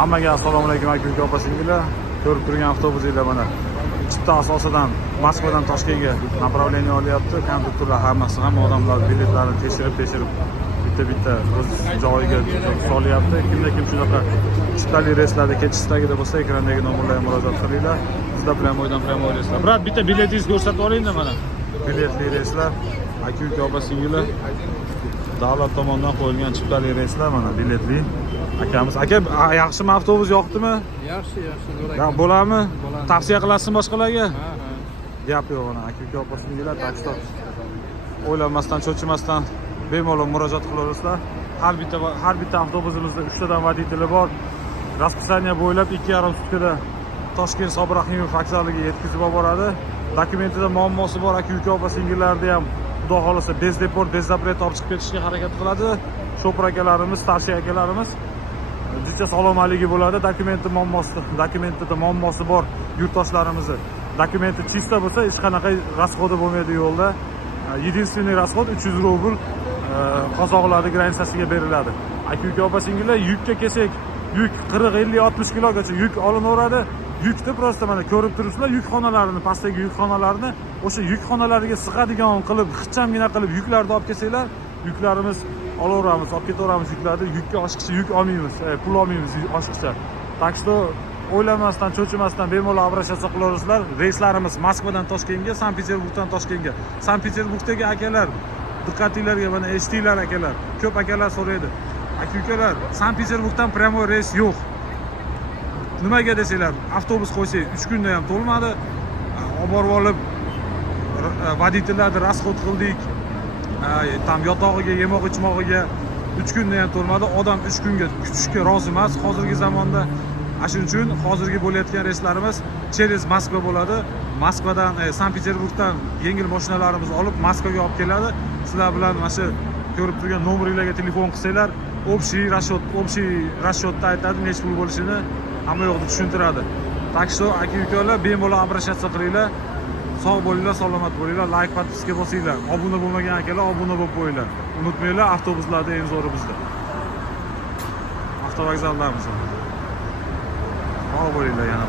Hammaga assalomu alaykum aka opa singillar. Ko'rib turgan avtobusinglar mana chipta asosidan Moskvadan Toshkentga направление olyapti. Konduktorlar hammasi ham odamlar biletlarini tekshirib bitta o'z joyiga solyapti. Kim shunaqa chiptali reyslarda ketishidagida bo'lsa, ekrandagi nomerlarga murojaat qilinglar. Bizda prямойdan prямой reyslar. Brat, bitta biletingizni ko'rsatib oling-da mana. Biletli reyslar aka opa singillar. Davlat tomonidan qo'yilgan chiptali reyslar mana biletli. Akamiz, aka yaxshimi avtobus yoqdimi? Yaxshi. Bo'ladimi? Tavsiya qilasizmi boshqalarga? Ha. Gap yo'q mana aka opa singillar, taksto o'ylanmasdan, cho'chimasdan bemalol murojaat qilaverasizlar. Har bitta avtobusimizda 3 tadan voditelyi bor. Расписание bo'ylab 2,5 sutkada Toshkent Sobir Rahimov vokzaliga yetkazib boradi. Dokumentida muammosi bor aka opa singillarni ham xudo xolasa bez deport, bez zapret olib chiqib ketishga harakat qiladi. Shopir akalarimiz, starshi akalarimiz juda salomatligi bo'ladi. Dokumentida muammosi bor yurtdoshlarimizni. Dokumenti chista bo'lsa, hech qanaqa расходы bo'lmaydi yo'lda. Единственный расход 300 rubl qozoqlarning granitsasiga beriladi. Aka opa singillar, yukka kelsak, yuk 40, 50, 60 kilogacha yuk olinaveradi. Yukni prosta mana ko'rib turibsizlar, yukxonalarini, pastdagi yukxonalarni o'sha yukxonalariga sig'adigan qilib, xichamgina qilib yuklarni olib kelsalar, yuklarimiz olaveramiz, olib ketaveramiz yuklarni. Yukka oshiqcha yuk olmaymiz, pul olmaymiz oshiqcha. Так что o'ylamasdan, cho'chimasdan bemalol обращаться qilaverasizlar. Reyslarimiz Moskvadan Toshkentga, Sankt-Peterburgdan Toshkentga. Sankt-Peterburgdagi akalar, diqqatinglarga mana eshitinglar akalar. Ko'p akalar so'raydi. Aka-ukalar, Sankt-Peterburgdan prямой reys yo'q. Nimaga desanglar, avtobus qo'ysak 3 kunda ham to'lmadi. Olib borib olib voditellarni расход qildik. Tam yotog'iga, yemoq ichmog'iga 3 kunda ham to'lmadi. Odam 3 kunga kutishga rozi emas hozirgi zamonda. Shuning uchun hozirgi bo'layotgan reyslarimiz через Moskva bo'ladi. Moskvadan, Sankt-Peterburgdan yengil mashinalarimizni olib Moskvaga olib keladi. Sizlar bilan mana shu ko'rib turgan nomerlarga telefon qilsanglar, общий расчетda aytadi, nechta pul bo'lishini hamma yoqda tushuntiradi. Так что aka-ukalar bemalol обращаться qilinglar. Sog' bo'linglar, salomat bo'linglar, like, podpiska bosinglar. Obuna bo'lmagan akalar obuna bo'lib qo'yinglar. Unutmanglar, avtobuslarda eng zo'ri bizda. Avtovokzaldamiz. Sog' bo'linglar yana.